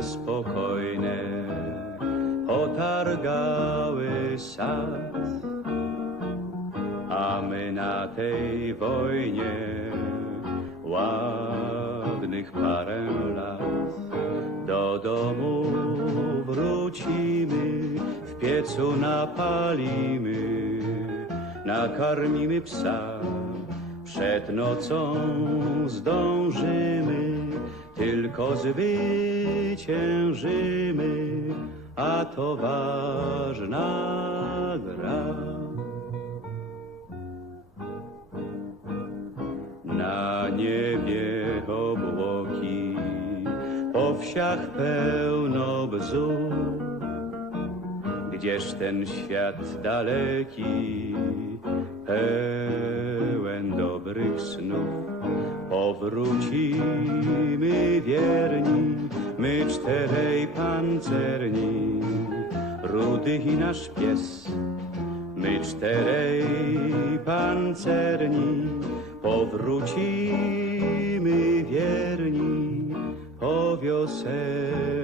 spokojne potargały sad, a my na tej wojnie ładnych parę lat do domu wrócimy, w piecu napalimy, nakarmimy psa. Przed nocą zdążymy, tylko zwyciężymy, a to ważna gra. Na niebie obłoki, po wsiach pełno bzów. Gdzież ten świat daleki, pełen Powrócimy wierni, my czterej pancerni, rudy i nasz pies. My czterej pancerni powrócimy wierni po wiosennej